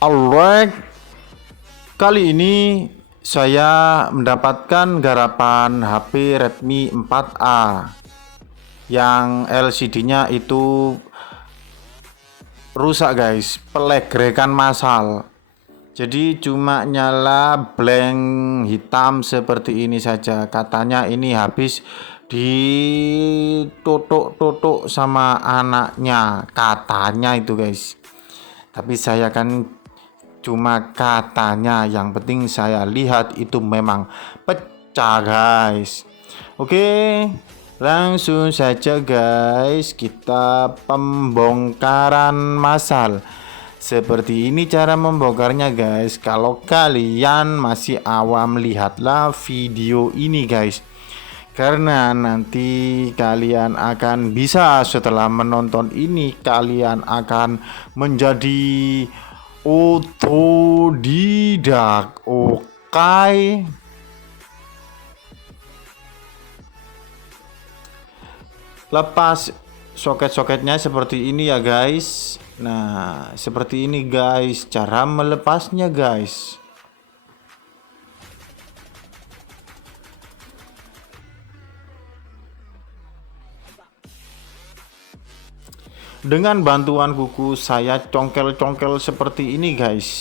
Alright, kali ini saya mendapatkan garapan HP Redmi 4A yang LCD-nya itu rusak guys, pelegrekan massal. Jadi cuma nyala blank hitam seperti ini saja. Katanya ini habis ditutuk-tutuk sama anaknya, katanya itu guys. Tapi saya kan cuma katanya, yang penting saya lihat itu memang pecah guys. Oke, langsung saja guys, kita pembongkaran massal. Seperti ini cara membongkarnya guys. Kalau kalian masih awam, lihatlah video ini guys, karena nanti kalian akan bisa, setelah menonton ini kalian akan menjadi otodidak. Oke, lepas soket-soketnya seperti ini ya guys. Nah, seperti ini guys cara melepasnya guys. Dengan bantuan kuku saya congkel-congkel seperti ini guys.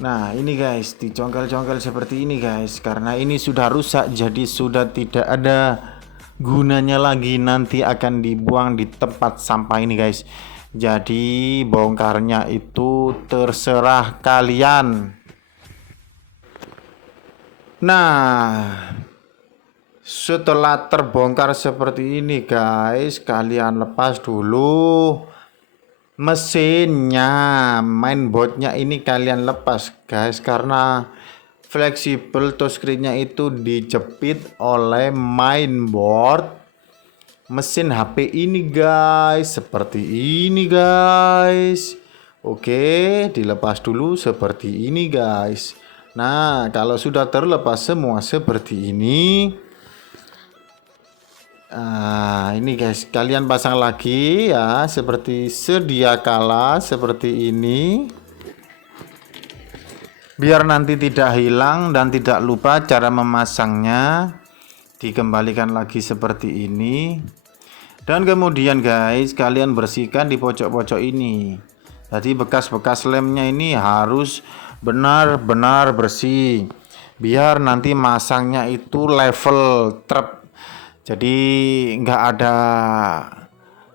Nah ini guys, dicongkel-congkel seperti ini guys, karena ini sudah rusak, jadi sudah tidak ada gunanya lagi, nanti akan dibuang di tempat sampah ini guys. Jadi bongkarnya itu terserah kalian. Nah, setelah terbongkar seperti ini guys, kalian lepas dulu mesinnya, mainboardnya ini kalian lepas guys, karena fleksibel touchscreen-nya itu dijepit oleh mainboard mesin HP ini guys, seperti ini guys. Oke, dilepas dulu seperti ini guys. Nah, kalau sudah terlepas semua seperti ini, ini guys, kalian pasang lagi ya, seperti sedia kala, seperti ini, biar nanti tidak hilang dan tidak lupa cara memasangnya. Dikembalikan lagi seperti ini, dan kemudian guys kalian bersihkan di pojok-pojok ini. Jadi bekas-bekas lemnya ini harus benar-benar bersih, biar nanti masangnya itu level trep, jadi nggak ada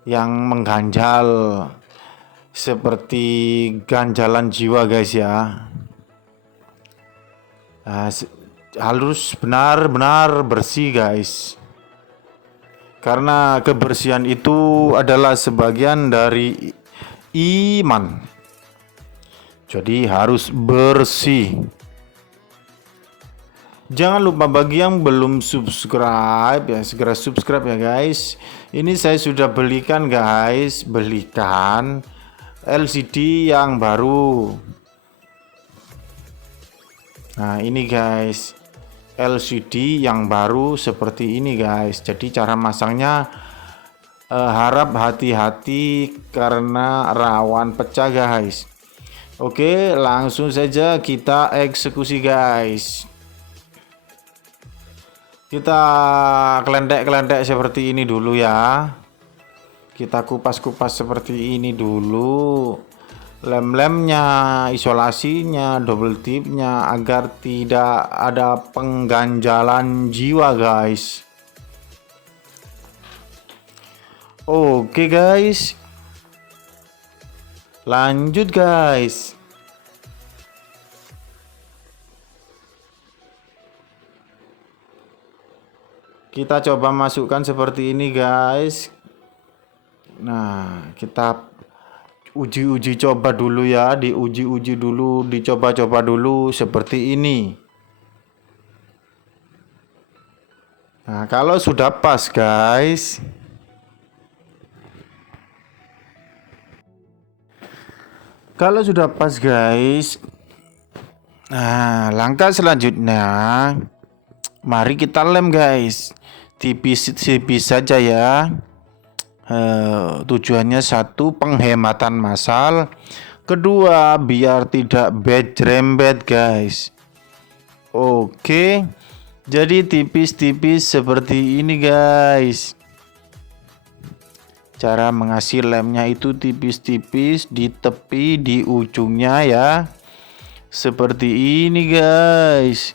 yang mengganjal seperti ganjalan jiwa guys ya. Nah, harus benar-benar bersih guys, karena kebersihan itu adalah sebagian dari iman, jadi harus bersih. Jangan lupa bagi yang belum subscribe ya, segera subscribe ya guys. Ini saya sudah belikan guys, belikan LCD yang baru. Nah ini guys, LCD yang baru seperti ini guys. Jadi cara masangnya harap hati-hati karena rawan pecah guys. Oke, langsung saja kita eksekusi guys. Kita kelentek-kelentek seperti ini dulu ya. Kita kupas-kupas seperti ini dulu. Lem-lemnya, isolasinya, double tipnya, agar tidak ada pengganjalan jiwa guys. Oke guys, lanjut guys. Kita coba masukkan seperti ini guys. Nah, kita uji-uji coba dulu ya, diuji-uji dulu, dicoba-coba dulu seperti ini. Nah, kalau sudah pas guys, Nah, langkah selanjutnya, mari kita lem guys, tipis-tipis saja ya. Tujuannya satu, penghematan massal. Kedua, biar tidak bed rembet guys. Oke, jadi tipis-tipis seperti ini guys. Cara mengasih lemnya itu tipis-tipis di tepi, di ujungnya ya. Seperti ini guys.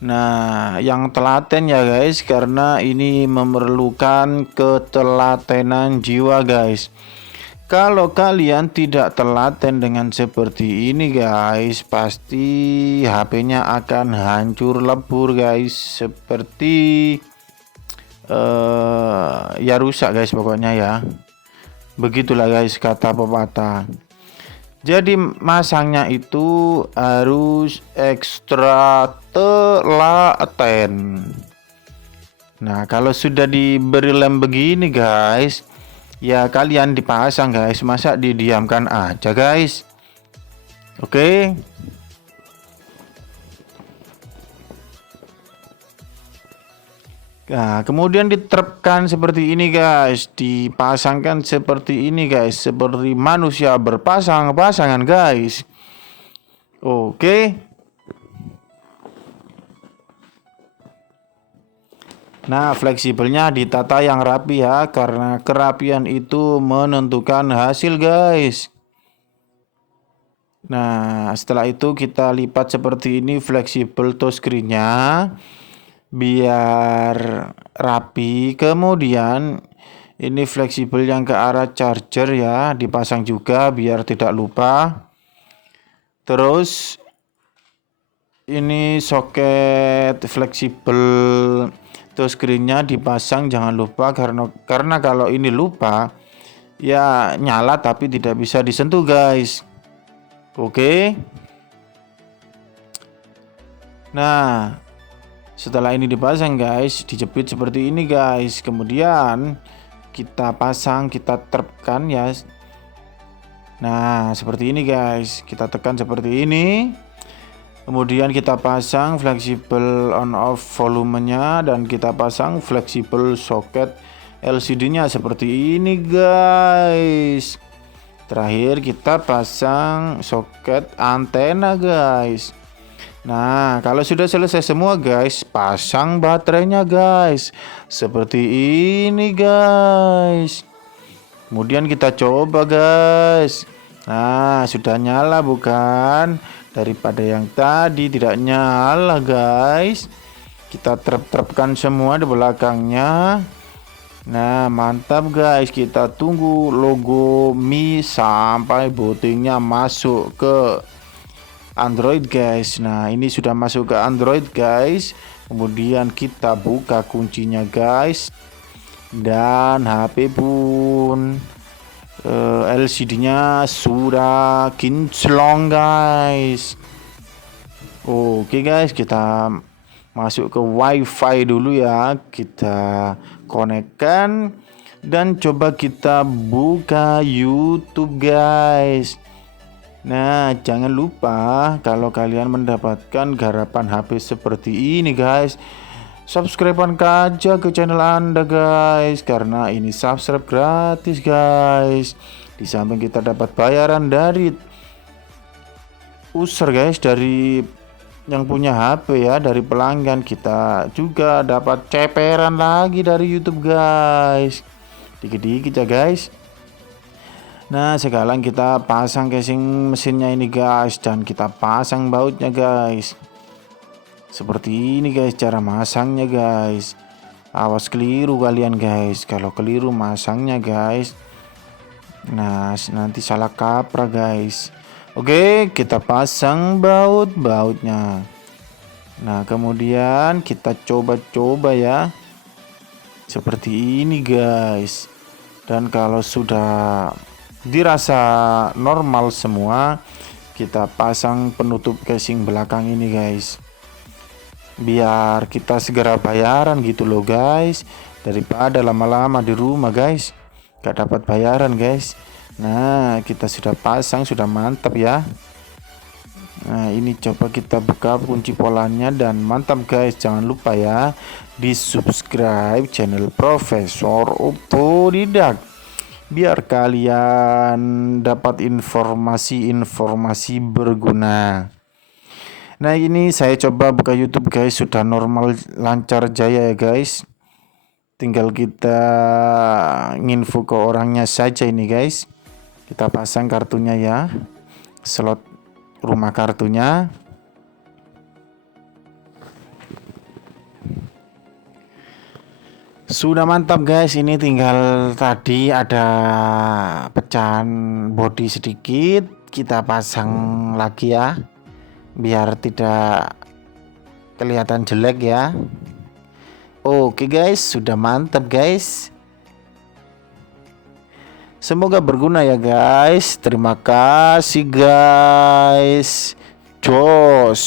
Nah, yang telaten ya guys, karena ini memerlukan ketelatenan jiwa guys. Kalau kalian tidak telaten dengan seperti ini guys, pasti HP-nya akan hancur lebur guys. Seperti ya rusak guys pokoknya ya. Begitulah guys kata pepatah. Jadi masangnya itu harus ekstra telaten. Nah, kalau sudah diberi lem begini guys, ya kalian dipasang guys, masa didiamkan aja guys. Oke. Nah, kemudian diterapkan seperti ini guys, dipasangkan seperti ini guys, seperti manusia berpasang-pasangan guys. Oke. Nah, fleksibelnya ditata yang rapi ya, karena kerapian itu menentukan hasil guys. Nah, setelah itu kita lipat seperti ini fleksibel touchscreen-nya biar rapi. Kemudian ini fleksibel yang ke arah charger ya, dipasang juga biar tidak lupa. Terus ini soket fleksibel touchscreen-nya dipasang, jangan lupa, karena kalau ini lupa ya nyala tapi tidak bisa disentuh guys. Oke. Nah, setelah ini dipasang guys, dijepit seperti ini guys. Kemudian kita pasang, kita terapkan ya. Nah, seperti ini guys. Kita tekan seperti ini. Kemudian kita pasang fleksibel on off volumenya, dan kita pasang fleksibel soket LCD-nya seperti ini guys. Terakhir kita pasang soket antena guys. Nah, kalau sudah selesai semua guys, pasang baterainya guys. Seperti ini guys. Kemudian kita coba guys. Nah, sudah nyala bukan? Daripada yang tadi tidak nyala guys. Kita terapkan semua di belakangnya. Nah, mantap guys. Kita tunggu logo Mi sampai bootingnya masuk ke Android guys. Nah, ini sudah masuk ke Android guys. Kemudian kita buka kuncinya guys, dan HP pun LCD-nya sudah kinclong guys. Oke guys, kita masuk ke WiFi dulu ya. Kita konekkan dan coba kita buka YouTube guys. Nah, jangan lupa kalau kalian mendapatkan garapan HP seperti ini guys, subscribe-an aja ke channel Anda guys, karena ini subscribe gratis guys. Di samping kita dapat bayaran dari user guys, dari yang punya HP ya, dari pelanggan. Kita juga dapat ceperan lagi dari YouTube guys, dikit-dikit ya guys. Nah, sekarang kita pasang casing mesinnya ini guys, dan kita pasang bautnya guys. Seperti ini guys cara masangnya guys. Awas keliru kalian guys, kalau keliru masangnya guys. Nah, nanti salah kaprah guys. Oke, kita pasang bautnya. Nah, kemudian kita coba-coba ya. Seperti ini guys. Dan kalau sudah dirasa normal semua, kita pasang penutup casing belakang ini guys, biar kita segera bayaran gitu loh guys, daripada lama-lama di rumah guys gak dapat bayaran guys. Nah, kita sudah pasang, sudah mantap ya. Nah, ini coba kita buka kunci polanya dan mantap guys. Jangan lupa ya di subscribe channel Profesor Otodidak biar kalian dapat informasi-informasi berguna. Nah, ini saya coba buka YouTube guys, sudah normal lancar jaya ya guys. Tinggal kita nginfo ke orangnya saja ini guys. Kita pasang kartunya ya, slot rumah kartunya. Sudah mantap guys, ini tinggal tadi ada pecahan bodi sedikit, kita pasang lagi ya biar tidak kelihatan jelek ya. Oke guys, sudah mantap guys. Semoga berguna ya guys. Terima kasih guys. Jos.